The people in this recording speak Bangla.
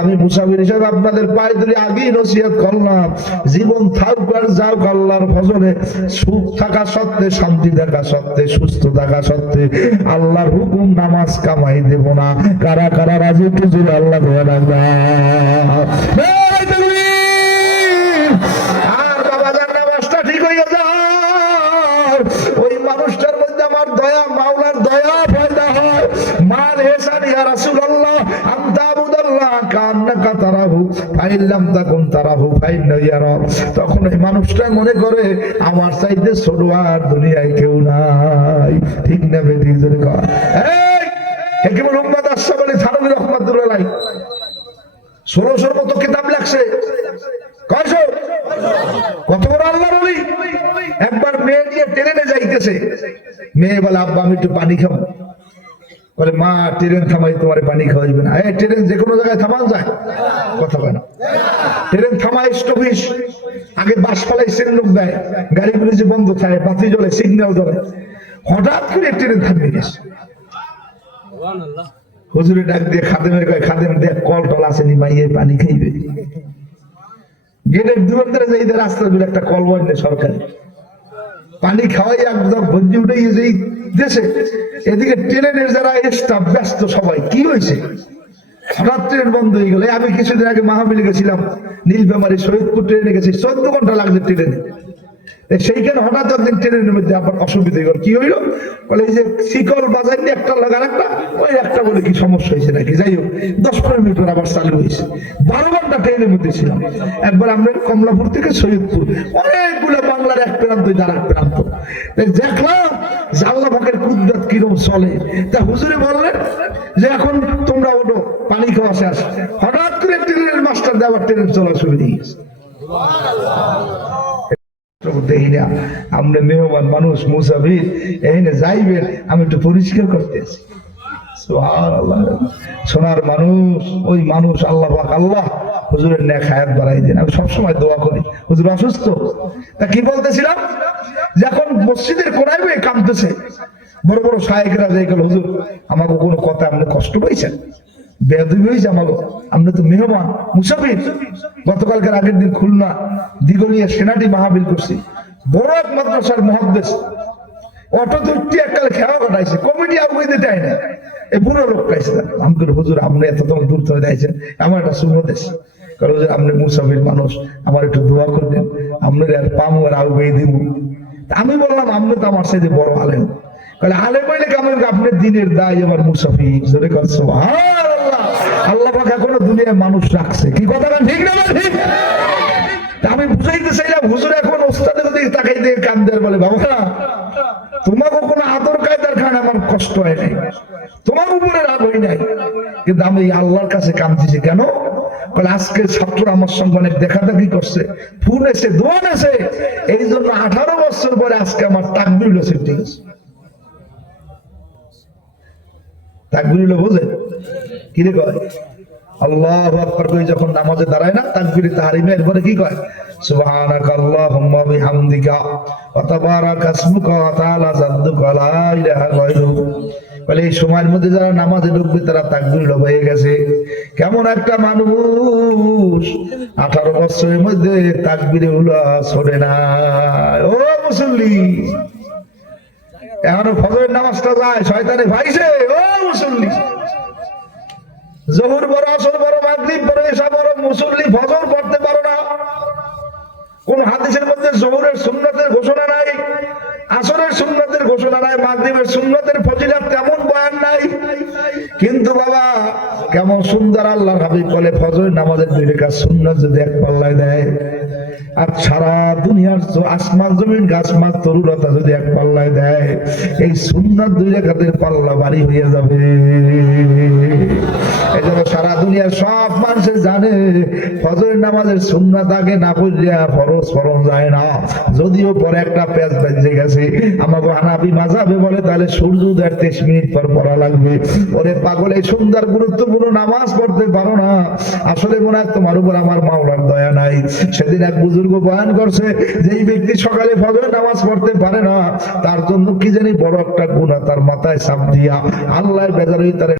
আমি মুসাফির হিসেবে আপনাদের পায়ে ধরে আগেই নসিহত করলাম, জীবন থাকুক আর যাও আল্লাহর ফজলে, সুখ থাকা সত্ত্বে, শান্তি থাকা সত্ত্বে, সুস্থ থাকা সত্ত্বে আল্লাহর হুকুম নামাজ কামাই দেব না। কারা কারা রাজি একটু জোরে আল্লাহ ভয় রাখবা। আর বাবাজান নামাজটা ঠিক হয়ে যাও, ওই মানুষটার মধ্যে আমার দয়া, মাওলার দয়া পয়দা হয়। মান হেসান ইয়া রাসূলুল্লাহ আনতা আবুদাল্লাহ কান্নাকা তারাহু ফাইন লাম তাকুন তারাহু ফাইন্নাহু ইয়ারা। তখন এই মানুষটা মনে করে আমার চাইতে ছোট আর দুনিয়ায় কেউ নাই। ঠিক না বেঠিক জোরে কর। এই হাকিমুল উম্মাত আশরাফ আলী থানভী রাহমাতুল্লাহ আলাইহি 1600 মতো কিতাব লেখছে। কয়শো? কত বড় আল্লাহর ওলি। একবার মেয়ে নিয়ে ট্রেনে যাইতেছে, মেয়ে বলে আব্বা আমি একটু পানি খাবো। বলে মা ট্রেন থামাই তোমার পানি খাওয়াইবে না। এই ট্রেন যে কোনো জায়গায় থামান যায়? কথা বলে না। ট্রেন থামাই স্টপিস, আগে বাস পালাই সিগন্যাল দেয়, গাড়িগুলো যে বন্ধ থাকে, বাতি জ্বলে, সিগন্যাল জ্বলে, হঠাৎ করে ট্রেন থামিয়ে গেছে। হুজুরে ডাক দিয়ে খাদেমের কয়, খাদেম দেখ কল টল আসেনি, মাইয়ে পানি খাইবে। গেটের দূরত্বে যাইতে রাস্তাগুলো একটা কল বসলে সরকারি পানি খাওয়াই একদম ভর্তি উঠে গিয়েছে এই দেশে। এদিকে ট্রেনের যারা স্টাফ ব্যস্ত, সবাই কি হয়েছে, হঠাৎ ট্রেন বন্ধ হয়ে গেল। আমি কিছুদিন আগে মাহফিলে গেছিলাম, নীলফামারী শহীদপুর ট্রেনে গেছি, 14 ঘন্টা লাগছে ট্রেনে। সেইখানে হঠাৎ একদিন ট্রেনের মধ্যে আবার অসুবিধা হয়ে গেল। কি হইলো বলে, এই যে শিকল বাজাইনি একটা লাগার একটা, ওই একটা বলে কি সমস্যা হয়েছে নাকি, যাই হোক 10-15 মিনিট পর আবার চালু হয়েছে। 12 ঘন্টা ট্রেনের মধ্যে ছিলাম। একবার আমরা কমলাপুর থেকে শহীদপুর, অনেকগুলো বাংলার এক প্রান্ত আর এক প্রান্ত দেখলাম যে আল্লাহ পাকের কুদরত কিরম চলে। তা হুজুরে বললেন যে এখন তোমরা ওঠো, পানি খাওয়া শেষ। হঠাৎ করে ট্রেনের মাস্টার দিয়ে আবার ট্রেন চলা শুরু হয়ে গেছে। আমরা মেহমান মানুষ, মুসাফির, এখানে যাইবেন, আমি একটু পরিষ্কার করতে আছি। সোনার মানুষ, ওই মানুষ আল্লাহ পাক আল্লাহ হুজুরের নেক হায়াত বাড়াই দেন। আমি সবসময় দোয়া করি। হুজুর অসুস্থ, তা কি বলতেছিলাম, যখন মসজিদের কোনায় কামতেছে, বড় বড় শায়েখরা যাই গেল, হুজুর আমাকে কোনো কথা আপনি কষ্ট পাইছেন, বেয়াদবি হয়েছে আমাকে, আমরা তো মেহমান মুসাফির। গতকালকার আগের দিন খুলনা দিগলিয়া সেনাটি মাহফিল করছি, বড় এক মাদ্রাসার মুহাদ্দিস অটো ধরতে এককালে খেলা কাটাইছে, কমিটি আগুয়ে দিতে হয় না, এই বুড়ো লোক পাইছে। আমি করে হুজুর আপনি এত তোমার দূর থেকে দিয়েছেন, আমার একটা সুন্নত আছে, কারণ হুজুর আপনি মুসাফির মানুষ, আমার একটু দোয়া করবেন, আপনার আর পামু আর আগুয়ে দিব। আমি বললাম আপনি তো আমার সাথে বড় আলেম, বলে আলেম হইলে কেমন, আপনার দিনের দায় এবার মুসাফির। জোরে কর সুবহানাল্লাহ। আল্লাহ পাক এখনো দুনিয়ায় মানুষ রাখছে, কি কথাটা ঠিক না ঠিক? আমি বুঝাইতে চাইলাম, হুজুর এখন ওস্তাদের দিকে তাকাই দিয়ে কান্দের, বলে বাবা তোমাকে কোনো আদর কায়দার কারণে আমার কষ্ট হয় নাই, তোমার উপরে রাগ হয় নাই, কিন্তু আমি আল্লাহর কাছে কাঁদতেছি কেন? বলে আজকে ছাত্র আমার সঙ্গে অনেক দেখা দেখি করছে, ফোন এসে দোয়ান এসে, এই জন্য 18 বছর পরে আজকে আমার তাকবীর হয়েছে। ঠিক আছে, তাকবীর বোঝে কি রে কয়? আল্লাহু আকবার কই যখন নামাজে দাঁড়ায় না, তাকবীরে তাহরিমে, এরপরে কি কয়? সুবহানাকাল্লাহুম্মা বিহামদিকা ওয়া তাবারাকা ইসমুকা ওয়া তাআলা জাদ্দুকা লা ইলাহা গায়রুক। বলে এই সময়ের মধ্যে যারা নামাজে ঢুকবে তারা তাকবীর হয়ে গেছে। কেমন একটা মানুষ 18 বছরের মধ্যে তাকবীরে উলা ছড়ে না। ও মুসল্লি, এখনো ফজরের নামাজটা যায়, শয়তানে ভাইছে। ও মুসল্লি, জোহর বড়, আসর বড়, মাগরিব বড়, এশা বড়, মুসল্লি ফজর পড়তে পারো না। কোন হাদিসের মধ্যে জোহরের সুন্নতের ঘোষণা নাই, আসরের সুন্নতের ঘোষণা নাই, মাগরিবের সুন্নতের ফজিলত তেমন বয়ান নাই। কিন্তু বাবা কেমন সুন্দর আল্লাহর হাবিব বলে, ফজরের নামাজের 2 রাকাত সুন্নাত যদি এক পাল্লায় দেয়, আর সারা দুনিয়ার আসমান জমিন গাছ মাছ তরুলতা যদি এক পাল্লায় দেয়, এই সুন্নাত 2 রাকাতের পাল্লা ভারী হয়ে যাবে। এই জন্য সারা দুনিয়ার সব মানুষে জানে ফজরের নামাজের সুন্নাত আগে না পড়লে ফরজ ফরজ যায় না। যদিও পরে একটা পেঁচ বেজে গেছে, আমাকে হানাফি মাযহাবে বলে তাহলে সূর্য উদয়ের 23 মিনিট পর পড়া লাগবে। ওরে পাগল, এই সুন্দর গুরুত্বপূর্ণ নামাজ পড়তে পারো না, আসলে মনে হয় তোমার উপর আমার মাওলার দয়া নাই। সেদিন এক বুজুর্গ বয়ান করছে, যেই ব্যক্তি সকালে ফজর নামাজ পড়তে পারে না, তার জন্য কি জানি বড় একটা গুনাহ তার মাথায় চাপ দিয়া আল্লাহ বেজার হয়ে তার